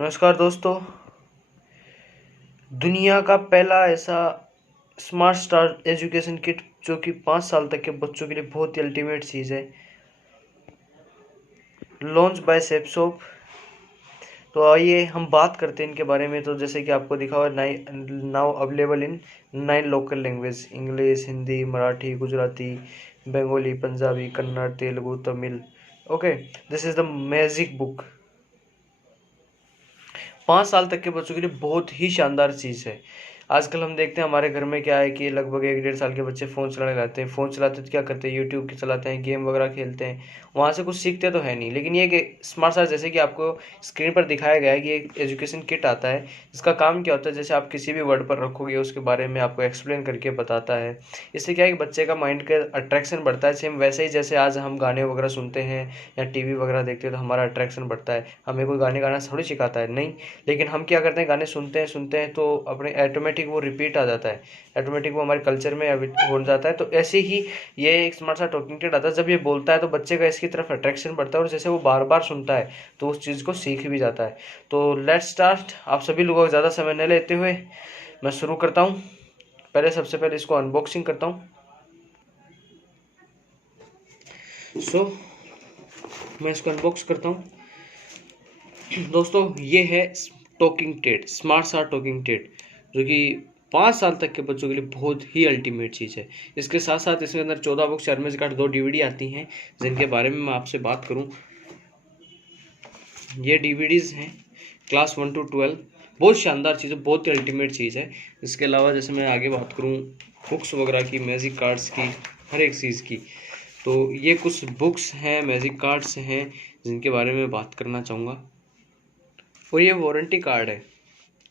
नमस्कार दोस्तों। दुनिया का पहला ऐसा स्मार्ट स्टार एजुकेशन किट जो कि 5 साल तक के बच्चों के लिए बहुत ही अल्टीमेट चीज़ है, लॉन्च बाय सेपसॉप। तो आइए हम बात करते हैं इनके बारे में। तो जैसे कि आपको दिखा हुआ now available in 9 local language: English, Hindi, Marathi, Gujarati, Bengali, Punjabi, Kannada, Telugu, Tamil. Okay, this is the magic book. 5 साल तक के बच्चों के लिए बहुत ही शानदार चीज़ है। आजकल हम देखते हैं हमारे घर में क्या है कि लगभग 1-1.5 साल के बच्चे फ़ोन चलाने लगते हैं। फ़ोन चलाते तो क्या करते हैं, यूट्यूब के चलाते हैं, गेम वगैरह खेलते हैं, वहाँ से कुछ सीखते तो है नहीं। लेकिन ये कि स्मार्ट सार जैसे कि आपको स्क्रीन पर दिखाया गया है कि एक एजुकेशन किट आता है। इसका काम क्या होता है, जैसे आप किसी भी वर्ड पर रखोगे उसके बारे में आपको एक्सप्लेन करके बताता है। इससे क्या है कि बच्चे का माइंड का अट्रैक्शन बढ़ता है। सेम वैसे ही जैसे आज हम गाने वगैरह सुनते हैं या टीवी वगैरह देखते हैं तो हमारा अट्रैक्शन बढ़ता है। हमें कोई गाने गाना थोड़ी सिखाता है, नहीं। लेकिन हम क्या करते हैं, गाने सुनते हैं तो अपने ऑटोमेटिक वो रिपीट आ जाता है, ऑटोमेटिक वो हमारे कल्चर में हो जाता है। तो ऐसे ही ये एक स्मार्ट सा टॉकिंग टेड आता है। जब ये बोलता है तो बच्चे का इसकी तरफ अट्रैक्शन बढ़ता है और जैसे वो बार बार सुनता है तो उस चीज़ को सीख भी जाता है। तो लेट्स स्टार्ट। आप सभी लोगों को ज़्यादा समय न लेते हुए मैं शुरू करता हूँ। सबसे पहले इसको अनबॉक्सिंग करता हूँ। मैं इसको अनबॉक्स करता हूँ। दोस्तों, ये है टॉकिंग टेड, स्मार्ट सा टॉकिंग टेड, जो कि 5 साल तक के बच्चों के लिए बहुत ही अल्टीमेट चीज़ है। इसके साथ साथ इसके अंदर 14 बुक्स, 4 मेमोरी कार्ड, 2 डीवीडी आती हैं जिनके बारे में मैं आपसे बात करूं। ये डीवीडीज़ हैं क्लास 1 to 12। बहुत शानदार चीज़ है, बहुत ही अल्टीमेट चीज़ है। इसके अलावा जैसे मैं आगे बात करूँ बुक्स वगैरह की, मैजिक कार्ड्स की, हर एक चीज़ की, तो ये कुछ बुक्स हैं, मैजिक कार्ड्स हैं जिनके बारे में बात करना चाहूँगा। और ये वारंटी कार्ड है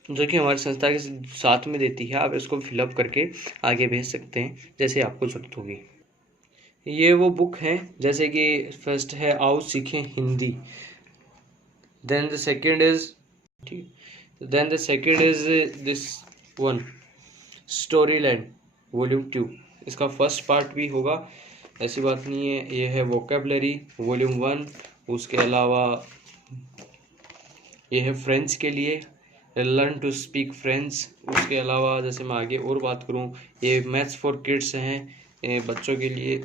जो कि हमारी संस्था के साथ में देती है। आप इसको फिलअप करके आगे भेज सकते हैं जैसे आपको ज़रूरत होगी। ये वो बुक है, जैसे कि फर्स्ट है आओ सीखें Hindi, then the second is this one, story land volume 2। इसका फर्स्ट पार्ट भी होगा, ऐसी बात नहीं है। ये है वोकेबलरी वॉल्यूम 1। उसके अलावा ये है फ्रेंच के लिए, लर्न टू स्पीक फ्रेंच। उसके अलावा जैसे मैं आगे और बात करूँ, ये मैथ्स फॉर किड्स हैं, बच्चों के लिए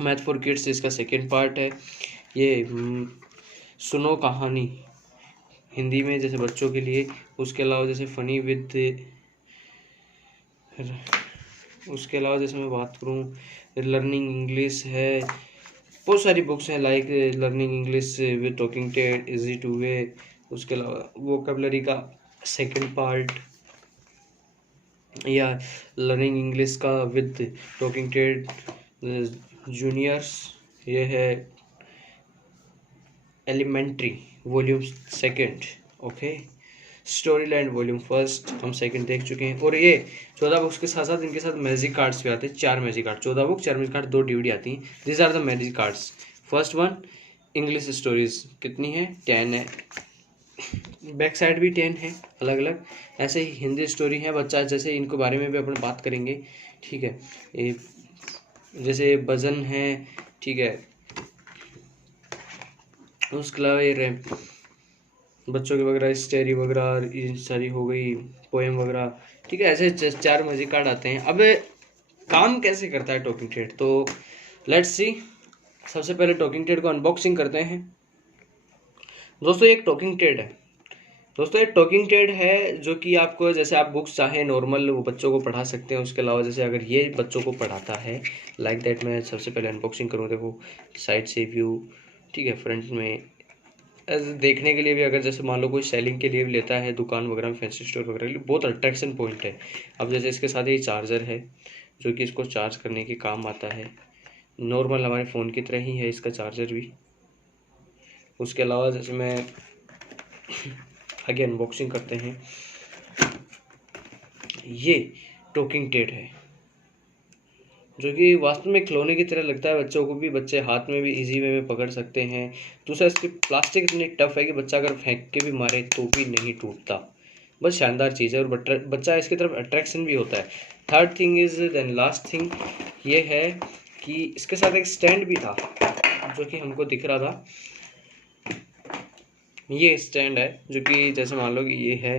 मैथ फॉर किड्स, इसका सेकेंड पार्ट है। ये सुनो कहानी हिंदी में जैसे बच्चों के लिए। उसके अलावा जैसे फनी विद, उसके अलावा जैसे मैं बात करूँ लर्निंग इंग्लिश है। बहुत सारी बुक्स हैं like learning English with talking Ted, easy to way. उसके अलावा वोकेबलरी का सेकंड पार्ट, या लर्निंग इंग्लिश का विद टॉकिंग टेड जूनियर्स। ये है elementary volume second. Okay, story land volume first हम सेकंड देख चुके हैं। और ये 14 बुक्स के साथ साथ इनके साथ मैजिक कार्ड्स भी आते हैं, 4 magic card, 14 book, 4 magic card, 2 DVD आती हैं। This are the magic cards. First one English stories, कितनी है, 10 है। बैक साइड भी 10 है अलग अलग। ऐसे ही हिंदी स्टोरी है बच्चा, जैसे इनको बारे में भी अपन बात करेंगे, ठीक है। ये जैसे भजन है, ठीक है। उसके अलावा ये बच्चों के वगैरह स्टोरी वगैरह ये सारी हो गई, पोएम वगैरह, ठीक है। ऐसे 4 मैजिक कार्ड आते हैं। अब काम कैसे करता है टॉकिंग टेड, तो लेट्स सी। सबसे पहले टॉकिंग टेड को अनबॉक्सिंग करते हैं। दोस्तों, एक टॉकिंग टेड है। दोस्तों, ये टॉकिंग टेड है जो कि आपको, जैसे आप बुक्स चाहे नॉर्मल वो बच्चों को पढ़ा सकते हैं। उसके अलावा जैसे अगर ये बच्चों को पढ़ाता है लाइक दैट, मैं सबसे पहले अनबॉक्सिंग करूँ। देखो साइड से व्यू, ठीक है। फ्रंट में देखने के लिए भी, अगर जैसे मान लो कोई सेलिंग के लिए भी लेता है दुकान वगैरह में, फैंसी स्टोर वगैरह के लिए, बहुत अट्रैक्शन पॉइंट है। अब जैसे इसके साथ ही चार्जर है जो कि इसको चार्ज करने के काम आता है। नॉर्मल हमारे फ़ोन की तरह ही है इसका चार्जर भी। उसके अलावा जैसे मैं आगे अनबॉक्सिंग करते हैं, ये टॉकिंग टेड है जो कि वास्तव में खिलौने की तरह लगता है बच्चों को भी। बच्चे हाथ में भी इजी वे में पकड़ सकते हैं। दूसरा, इसकी प्लास्टिक इतनी टफ है कि बच्चा अगर फेंक के भी मारे तो भी नहीं टूटता। बस शानदार चीज़ है और बच्चा इसकी तरफ अट्रैक्शन भी होता है। Third thing is, then last thing ये है कि इसके साथ एक स्टैंड भी था जो कि हमको दिख रहा था। ये स्टैंड है जो कि जैसे मान लो कि ये है,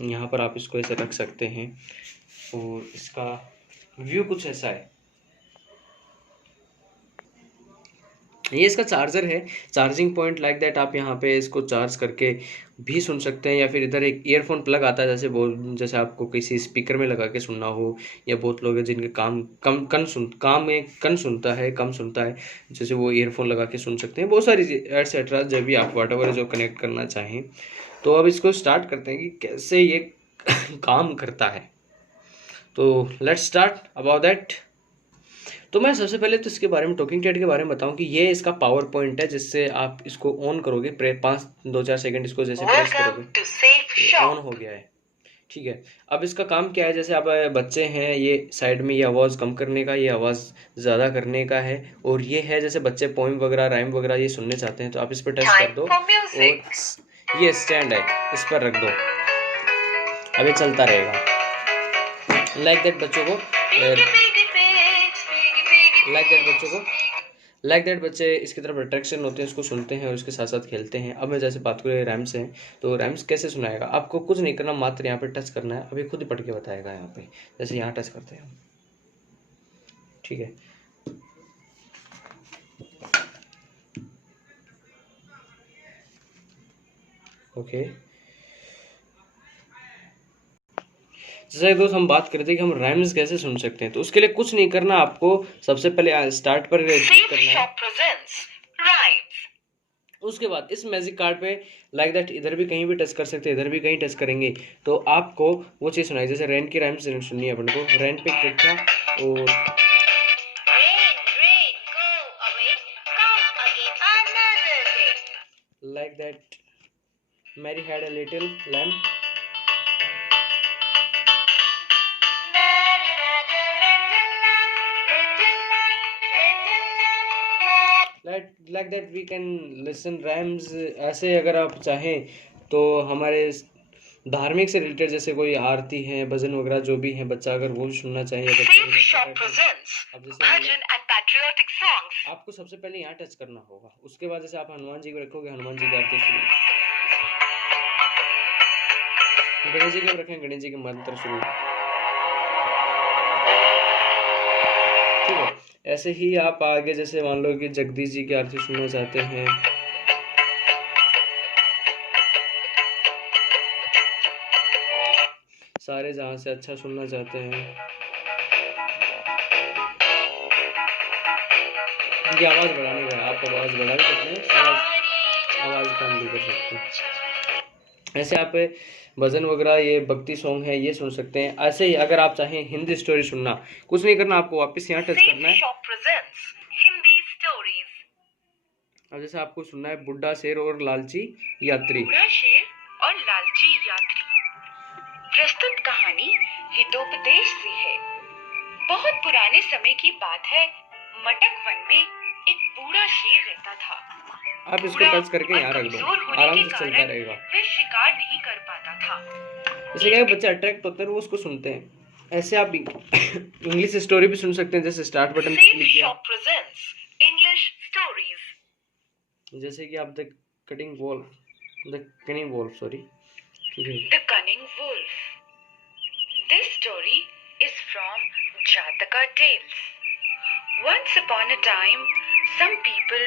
यहाँ पर आप इसको ऐसे रख सकते हैं और इसका व्यू कुछ ऐसा है। ये इसका चार्जर है, चार्जिंग पॉइंट लाइक दैट। आप यहाँ पे इसको चार्ज करके भी सुन सकते हैं, या फिर इधर एक ईयरफोन प्लग आता है, जैसे आपको किसी स्पीकर में लगा के सुनना हो, या बहुत लोग हैं जिनके काम में कम सुनता है, कम सुनता है, जैसे वो ईयरफोन लगा के सुन सकते हैं। बहुत सारी एटसेट्रा जब भी आप वाट एवर जो कनेक्ट करना चाहें। तो अब इसको स्टार्ट करते हैं कि कैसे ये काम करता है। तो लेट्स स्टार्ट अबाउट दैट। तो मैं सबसे पहले तो इसके बारे में, टॉकिंग टेड के बारे में बताऊं कि ये इसका पावर पॉइंट है, जिससे आप इसको ऑन करोगे, 5-2-4 सेकंड इसको जैसे प्रेस करोगे तो ऑन हो गया है। ठीक है, अब इसका काम क्या है, जैसे आप बच्चे हैं, ये साइड में ये आवाज़ कम करने का, ये आवाज़ ज़्यादा करने का है। और ये है जैसे बच्चे पोइम वगैरह, राइम वगैरह ये सुनने चाहते हैं तो आप इस पर टच कर दो और ये स्टैंड है, इस पर रख दो, अब ये चलता रहेगा लाइक दैट। बच्चों को लाइक दैट बच्चे इसकी तरफ अट्रैक्शन होते हैं, इसको सुनते हैं और इसके साथ साथ खेलते हैं। अब मैं जैसे बात करूँ रैम्स हैं, तो रैम्स कैसे सुनाएगा, आपको कुछ नहीं करना, मात्र यहाँ पे टच करना है। अभी खुद ही पढ़ के बताएगा यहाँ पे, जैसे यहाँ टच करते हैं हम। ठीक है, ओके। जैसे दोस्त हम बात करते हैं कि हम राइम्स कैसे सुन सकते हैं, तो उसके लिए कुछ नहीं करना, आपको सबसे पहले स्टार्ट पर क्लिक करना है। उसके बाद इस मैजिक कार्ड पे लाइक दैट इधर भी कहीं भी टच कर सकते हैं, इधर भी कहीं टच करेंगे तो आपको वो चीज़ सुनाई। जैसे रेन की राइम्स सुननी है अपन को, रेन पे क्लिक किया और like that Mary had a little lamb, like that we can listen rhymes. ऐसे अगर आप चाहें तो हमारे धार्मिक से रिलेटेड जैसे कोई आरती है, भजन वगैरह जो भी है, बच्चा अगर वो सुनना चाहिए, अब जैसे आपको सबसे पहले यहाँ टच करना होगा। उसके बाद जैसे आप हनुमान जी को रखोगे, हनुमान जी की आरती शुरू, गणेश जी को रखें, गणेश जी के मंत्र शुरू। ठीक है, ऐसे ही आप आगे जैसे मान लो कि जगदीश जी की आरती सुनना चाहते हैं, सारे जहां से अच्छा सुनना चाहते हैं, इनकी आवाज़ बढ़ाने का, आप आवाज़ बढ़ा भी सकते हैं, आवाज़ कम भी कर सकते हैं। ऐसे आप भजन वगैरह, ये भक्ति सॉन्ग है, ये सुन सकते हैं। ऐसे ही अगर आप चाहें हिंदी स्टोरी सुनना, कुछ नहीं करना, आपको वापस यहाँ टच करना है। अब जैसे आपको सुनना है बुड्ढा शेर और लालची यात्री। बुड्ढा शेर और लालची यात्री, प्रस्तुत कहानी हितोपदेश से है। बहुत पुराने समय की बात है, मटक वन में एक बूढ़ा शेर रहता था। आप इसको टच करके यहाँ रख दो, आराम से चलता रहेगा। वह शिकार नहीं कर पाता था। जैसे क्या बच्चे अट्रैक्ट होते हैं वो उसको सुनते हैं। ऐसे आप इंग्लिश स्टोरी भी सुन सकते हैं, जैसे स्टार्ट बटन पे क्लिक किया, इंग्लिश स्टोरीज, जैसे कि आप the cunning wolf, sorry, the cunning wolf. This story is from Jataka tales. Once upon a time, some people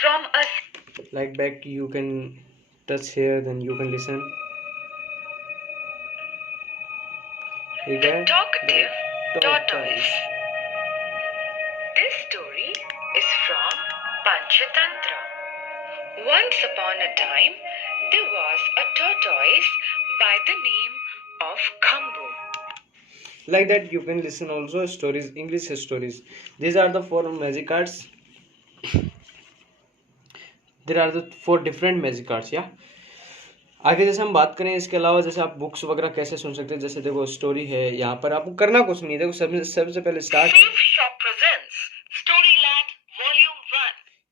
from a like back you can touch here, then you can listen. The talkative tortoise. This story is from Panchatantra. Once upon a time, there was a tortoise by the name of Khambu. Like that you can listen also stories, English stories. These are the 4 magic cards. There are the 4 different magic cards, या आगे जैसे हम बात करें इसके अलावा, जैसे आप बुक्स वगैरह कैसे सुन सकते हैं। जैसे देखो स्टोरी है, यहाँ पर आपको करना कुछ नहीं, देखो सबसे पहले स्टार्ट,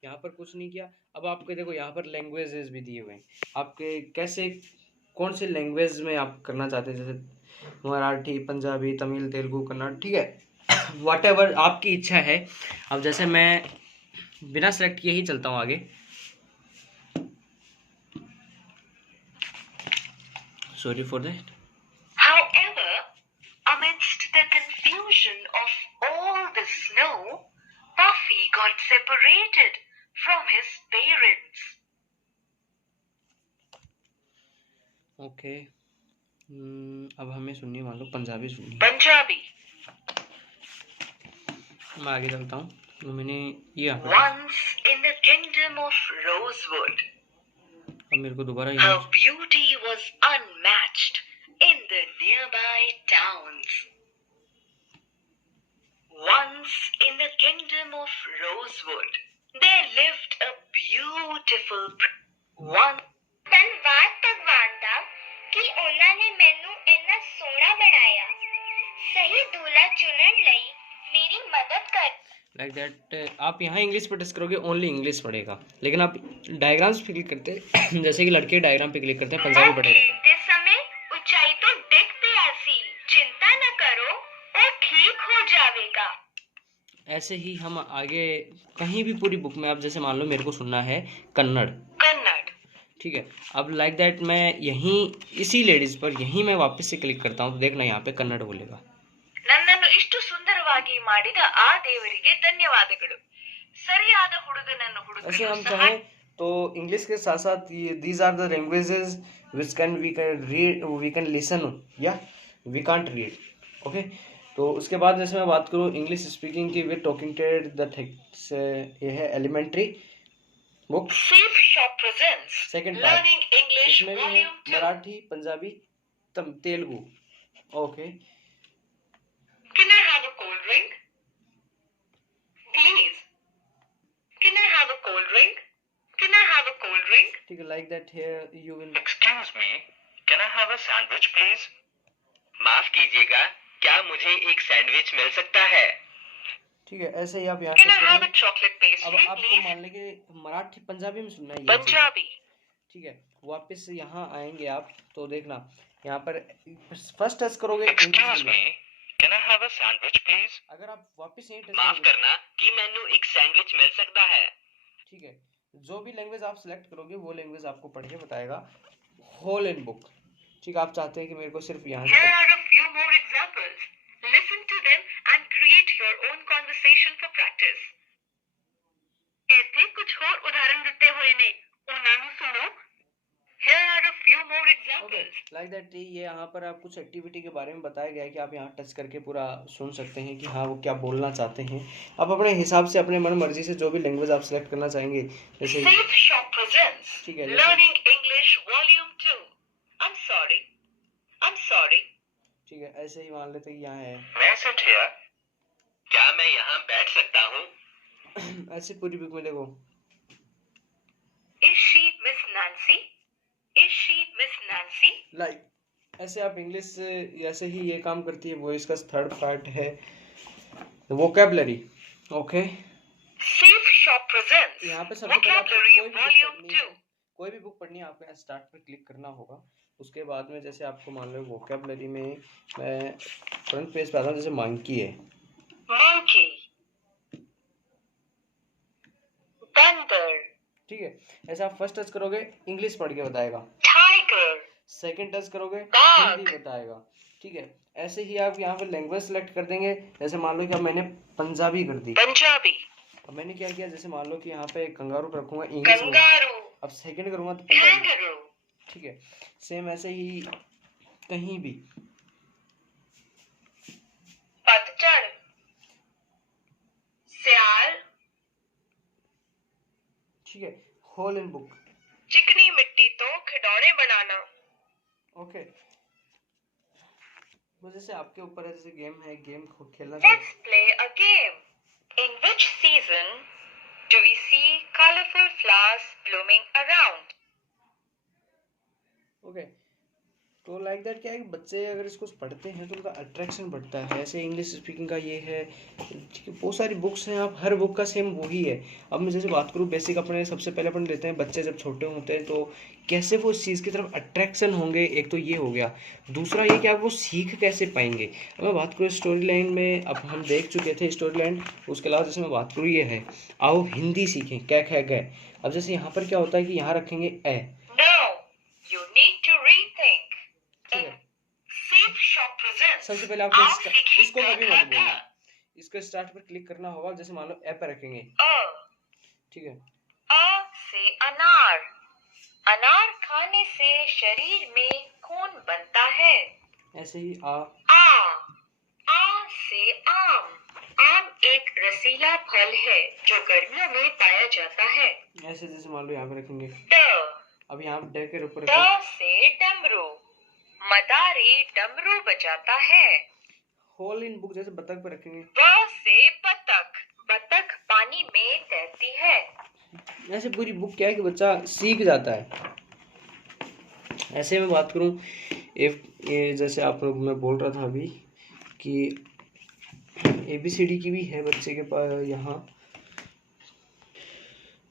यहाँ पर कुछ नहीं किया। अब आपके देखो यहाँ पर लैंग्वेजेस भी दिए हुए हैं, आपके कैसे कौन से लैंग्वेज में आप करना चाहते हैं, जैसे मराठी, पंजाबी, तमिल, तेलुगु, कन्नड़, ठीक है, वॉट एवर आपकी इच्छा है। अब जैसे मैं बिना सेलेक्ट किए ही चलता हूँ आगे। Sorry for that. However, amidst the confusion of all the snow, Puffy got separated from his parents. Okay, अब हमें सुननी, मान लो पंजाबी सुननी। Punjabi. मैं आगे चलता हूँ, तो मैंने ये Once in the kingdom of Rosewood, अब मेरे को दोबारा her beauty was unmatched in the nearby towns. Once in the kingdom of Rosewood, there lived a beautiful one. ਧੰਨਵਾਦ ਭਗਵਾਨ ਦਾ ਕਿ ਉਹਨਾਂ ਨੇ ਮੈਨੂੰ ਇੰਨਾ ਸੋਹਣਾ ਬਣਾਇਆ। ਸਹੀ दूल्हा चुनने ਲਈ मेरी मदद कर। लाइक दैट आप यहाँ इंग्लिश पे टच करोगे, ओनली इंग्लिश पढ़ेगा, लेकिन आप डायग्राम्स पे क्लिक करते हैं जैसे कि लड़के डायग्राम पे क्लिक करते हैं, पंजाबी पढ़ेगा। खेलते समय ऊंचाई तो दिखती ऐसी, चिंता न करो वो ठीक हो जाएगा। ऐसे ही हम आगे कहीं भी पूरी बुक में, आप जैसे मान लो मेरे को सुनना है कन्नड़, ठीक है, अब लाइक दैट मैं यहीं इसी लेडीज पर यहीं मैं वापस से क्लिक करता हूँ, तो देखना यहाँ पे कन्नड़ बोलेगा। ನನ್ನನ್ನು ಇಷ್ಟು ಸುಂದರವಾಗಿ ಮಾಡಿದ ಆ ದೇವರಿಗೆ ಧನ್ಯವಾದಗಳು। ಸರಿಯಾದ ಹುಡುಗನನ್ನು ऐसे हम ಹುಡುಕಲು चाहें तो इंग्लिश के साथ साथ these are the languages which can we can read, we can listen या वी कांट रीड। ओके, तो उसके बाद जैसे मैं बात करूँ इंग्लिश स्पीकिंग की with talking Ted the things, ये है elementary book safe shop presents second part, learning English इसमें भी है volume 2। Marathi, Punjabi, Telugu. Okay, Can I have a cold drink? Please. Can I have a cold drink? Can I have a cold drink? ठीक है, like that here you will. Excuse me, can I have a sandwich please? माफ कीजिएगा, क्या मुझे एक sandwich मिल सकता है? ठीक है, ऐसे ही आप यहाँ Can I have a से chocolate अब pastry, आपको please? मान लेंगे मराठी पंजाबी में सुनना है ये चीज़। पंजाबी। ठीक है, वापस से यहाँ आएंगे आप, तो देखना यहाँ पर फर्स्ट टच करोगे Excuse me, can I have a sandwich please? अगर आप वापस यहीं टच माफ करोगे, करना कि मैनू एक सैंडविच मिल सकता है। ठीक है, जो भी लैंग्वेज आप सिलेक्ट करोगे वो लैंग्वेज आपको पढ़ के बताएगा होल इन बुक। ठीक है, आप चाहते हैं कि मेरे को सिर्फ यहाँ Here से, are a few more examples. Listen to them and create your own conversation for practice. ਇੱਥੇ ਕੁਝ ਹੋਰ ਉਦਾਹਰਣ ਦਿੱਤੇ ਹੋਏ ਨੇ, ਉਹਨਾਂ ਨੂੰ ਸੁਣੋ। Here are a few more okay, examples. Like that ये यहाँ पर आप कुछ एक्टिविटी के बारे में बताया गया है कि आप यहाँ टच करके पूरा सुन सकते हैं कि हाँ वो क्या बोलना चाहते हैं। आप अपने हिसाब से अपने मन मर्जी से जो भी लैंग्वेज आप सिलेक्ट करना चाहेंगे, जैसे Safe Shop presents ठीक है, जैसे Learning English Volume 2. I'm sorry. I'm sorry. ठीक है, ऐसे ही मान लेते हैं कि यहाँ है मैं सिट हियर, क्या मैं यहाँ बैठ सकता हूँ? ऐसे पूरी बुक में देखो, Is she Miss Nancy? Is she Miss Nancy? Like ऐसे आप इंग्लिश ऐसे ही ये काम करती है। वो इसका थर्ड पार्ट है vocabulary. Okay, Safe Shop presents यहाँ पे सबसे पहले आपको Vocabulary Volume 2. कोई भी बुक पढ़नी है आपको स्टार्ट पर क्लिक करना होगा। उसके बाद में जैसे आपको मान लो वोकैबुलरी में मैं फ्रंट पेज पे आता हूँ, जैसे मंकी है, Monkey. Bender. ठीक है, ऐसे आप फर्स्ट टच करोगे इंग्लिश पढ़ के बताएगा, Tiger. सेकंड टच करोगे Dog. हिंदी बताएगा। ठीक है, ऐसे ही आप यहाँ पे लैंग्वेज सेलेक्ट कर देंगे। जैसे मान लो कि अब मैंने पंजाबी कर दी, Punjabi. अब मैंने क्या किया, जैसे मान लो कि यहाँ पे कंगारू पे रखूंगा इंग्लिश में, Kangaroo. अब सेकंड करूंगा तो पंजाबी। Kangaroo. ठीक है, सेम ऐसे ही कहीं भी, पतझड़, सियाल, ठीक है, होल इन बुक। चिकनी मिट्टी तो खिलौने बनाना। ओके, वो जैसे आपके ऊपर है, जैसे गेम है, गेम खेलना Let's play a game. In which season do we see colorful flowers blooming around? Okay, तो लाइक दैट क्या है कि बच्चे अगर इसको पढ़ते हैं तो उनका अट्रैक्शन बढ़ता है। ऐसे इंग्लिश स्पीकिंग का ये है, ठीक है, बहुत सारी बुक्स हैं, आप हर बुक का सेम वही है। अब मैं जैसे बात करूँ बेसिक, अपने सबसे पहले अपन लेते हैं बच्चे जब छोटे होते हैं तो कैसे वो इस चीज़ की तरफ अट्रैक्शन होंगे, एक तो ये हो गया। दूसरा ये कि आप वो सीख कैसे पाएंगे। अब मैं बात करूँ स्टोरी लाइन में, अब हम देख चुके थे स्टोरी लाइन, उसके अलावा जैसे मैं बात करूँ ये है आओ हिंदी सीखें, क्या है गए। अब जैसे यहाँ पर क्या होता है कि यहाँ रखेंगे ए, No, you need to rethink. Shop presents सबसे पहले आपको आओ सीखें इसको कभी क, मत ख, बोलना, इसको स्टार्ट पर क्लिक करना होगा। जैसे मान लो ऐप पर रखेंगे, ठीक है। अ से अनार। अनार खाने से शरीर में खून बनता है। ऐसे ही आ से आम। आम एक रसीला फल है जो गर्मियों में पाया जाता है। ऐसे जैसे मान लो यहाँ पे रखेंगे, ड। अब यहाँ पे ड के ऊपर ड से डमरू। मदारी डमरू बजाता है। होल इन बुक जैसे बतख पर रखेंगे। ब से बतख। बतख पानी में तैरती है। ऐसे पूरी बुक क्या है कि बच्चा सीख जाता है। ऐसे मैं बात करूँ, ये जैसे आप लोग मैं बोल रहा था अभी कि ABCD की भी है बच्चे के पास यहाँ।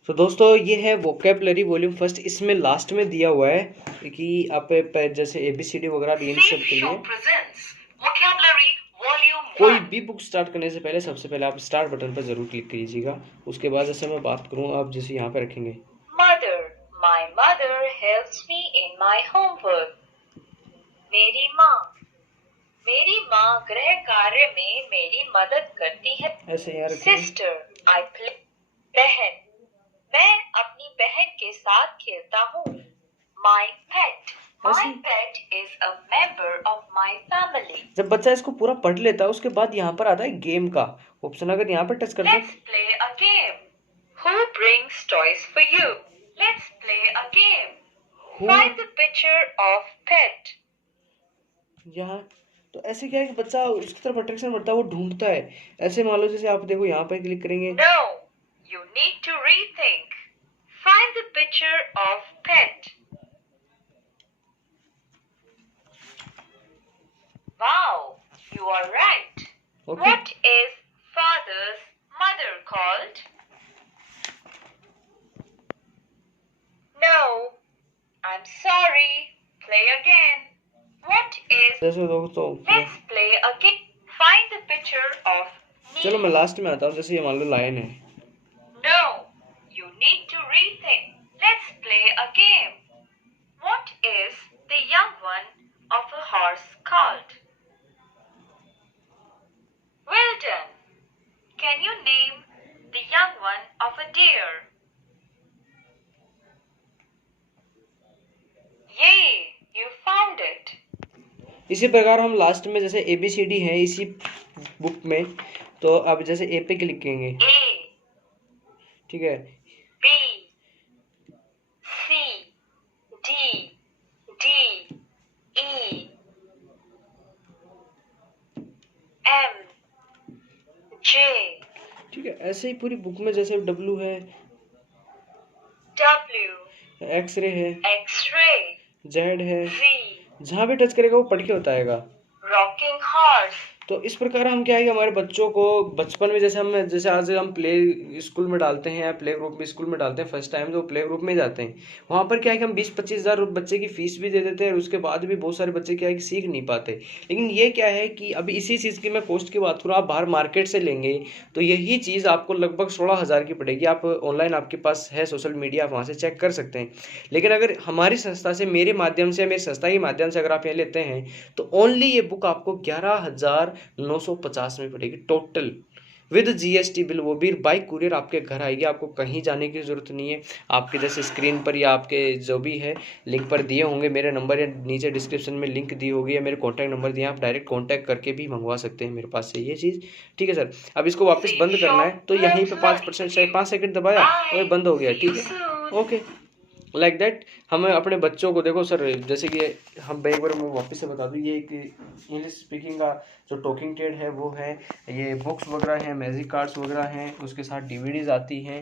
तो दोस्तों ये है वोकैबुलरी वॉल्यूम फर्स्ट। इसमें लास्ट में दिया हुआ है कि आप जैसे ABCD वगैरह इन सब के लिए कोई भी बुक स्टार्ट करने से पहले सबसे पहले आप स्टार्ट बटन पर जरूर क्लिक कीजिएगा। उसके बाद जैसे मैं बात करूँ, आप जैसे यहाँ पे रखेंगे mother. My mother helps me in my homework. मेरी माँ गृह कार्य में मेरी मदद करती है। ऐसे यहाँ रखेंगे। Sister I play. बहन। मैं अपनी बहन के साथ खेलता हूँ। My pet. My pet is a member of my family. जब बच्चा इसको पूरा पढ़ लेता है उसके बाद यहाँ पर आता है गेम का ऑप्शन। अगर यहाँ पर टच करते हैं, let's play a game. Who brings toys for you? Let's play a game. Find the picture of pet. यहाँ तो ऐसे क्या है कि बच्चा उसकी तरफ अट्रैक्शन बढ़ता है, वो ढूंढता है। ऐसे मान लो जैसे आप देखो यहाँ पे क्लिक करेंगे, no you need to rethink. Find the picture of pet. Wow, you are right. Okay. What is father's mother called? No, I'm sorry. Play again. What is? जैसे दोस्तों Let's play again. Find the picture of me. चलो मैं last में आता हूँ। जैसे ये मान लो लायन है, No, you need to rethink. Let's play a game. What is the young one of a horse called? Well done. Can you name the young one of a deer? Yay, you found it. इसी प्रकार हम last में जैसे ABCD है इसी book में, तो अब जैसे ए पे क्लिक करेंगे, A, ठीक है। B, C, D, D, E, M, J, ठीक है। ऐसे ही पूरी बुक में जैसे W है, W, एक्सरे है, X-ray, Z है, Z, जहाँ भी टच करेगा वो पढ़ के बताएगा। rocking horse. तो इस प्रकार हम क्या है कि हमारे बच्चों को बचपन में जैसे आज हम प्ले स्कूल में डालते हैं या प्ले ग्रुप में स्कूल में डालते हैं, फर्स्ट टाइम तो प्ले ग्रुप में जाते हैं, वहाँ पर क्या है कि हम 20-25 हज़ार बच्चे की फीस भी दे देते हैं और उसके बाद भी बहुत सारे बच्चे क्या है कि सीख नहीं पाते। लेकिन ये क्या है कि अभी इसी चीज़ की मैं कॉस्ट की बात करूँ, आप बाहर मार्केट से लेंगे तो यही चीज़ आपको लगभग 16,000 की पड़ेगी। आप ऑनलाइन आपके पास है सोशल मीडिया, आप वहाँ से चेक कर सकते हैं। लेकिन अगर हमारी संस्था से, मेरे माध्यम से, मेरी संस्था के माध्यम से अगर आप यहाँ लेते हैं तो ओनली ये बुक आपको 11,950 में पड़ेगी टोटल, विद GST बिल, वो भी बाई कुरियर आपके घर आएगी। आपको कहीं जाने की जरूरत नहीं है। आपके जैसे स्क्रीन पर या आपके जो भी है लिंक पर दिए होंगे मेरे नंबर, या नीचे डिस्क्रिप्शन में लिंक दी होगी या मेरे कॉन्टैक्ट नंबर दिए, आप डायरेक्ट कॉन्टैक्ट करके भी मंगवा सकते हैं मेरे पास से ये चीज़। ठीक है सर, अब इसको वापस बंद करना है तो यहीं पे 5% 5 सेकंड दबाया और ये बंद हो गया। ठीक है, ओके, लाइक दैट। हमें अपने बच्चों को देखो सर, जैसे कि हम एक बार मैं वापस से बता दूं, ये एक इंग्लिश स्पीकिंग का जो टॉकिंग टेड है वो है, ये बुक्स वगैरह हैं, मैजिक कार्ड्स वगैरह हैं, उसके साथ DVDs आती हैं।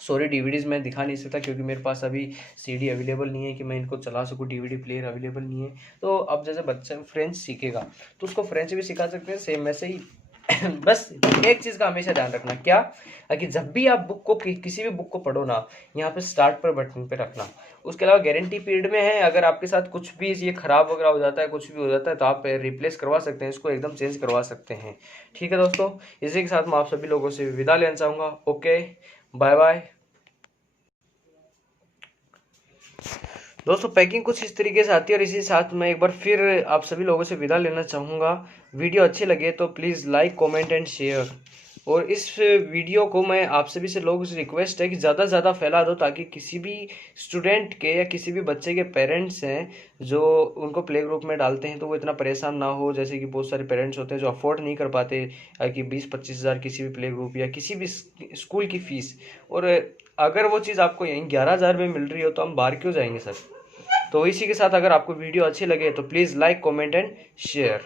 सॉरी DVDs मैं दिखा नहीं सकता क्योंकि मेरे पास अभी CD अवेलेबल नहीं है कि मैं इनको चला सकूँ, DVD प्लेयर अवेलेबल नहीं है। तो अब जैसे बच्चा फ्रेंच सीखेगा तो उसको फ्रेंच भी सिखा सकते हैं, सेम वैसे ही। बस एक चीज़ का हमेशा ध्यान रखना, क्या कि जब भी आप बुक को किसी भी बुक को पढ़ो ना, यहाँ पे स्टार्ट पर बटन पे रखना। उसके अलावा गारंटी पीरियड में है, अगर आपके साथ कुछ भी ये खराब वगैरह हो जाता है, कुछ भी हो जाता है तो आप रिप्लेस करवा सकते हैं, इसको एकदम चेंज करवा सकते हैं। ठीक है दोस्तों, इसी के साथ मैं आप सभी लोगों से विदा लेना चाहूँगा। Okay, bye bye. दोस्तों पैकिंग कुछ इस तरीके से आती है और इसी साथ मैं एक बार फिर आप सभी लोगों से विदा लेना चाहूँगा। वीडियो अच्छी लगे तो please like comment and share. और इस वीडियो को मैं आप सभी से लोगों से रिक्वेस्ट है कि ज़्यादा से ज़्यादा फैला दो, ताकि किसी भी स्टूडेंट के या किसी भी बच्चे के पेरेंट्स हैं जो उनको प्ले ग्रुप में डालते हैं तो वो इतना परेशान ना हो। जैसे कि बहुत सारे पेरेंट्स होते हैं जो अफोर्ड नहीं कर पाते कि 20-25 हज़ार किसी भी प्ले ग्रुप या किसी भी स्कूल की फ़ीस। और अगर वो चीज़ आपको यहीं 11,000 में मिल रही हो तो हम बाहर क्यों जाएंगे सर। तो इसी के साथ अगर आपको वीडियो अच्छी लगे तो please like comment and share.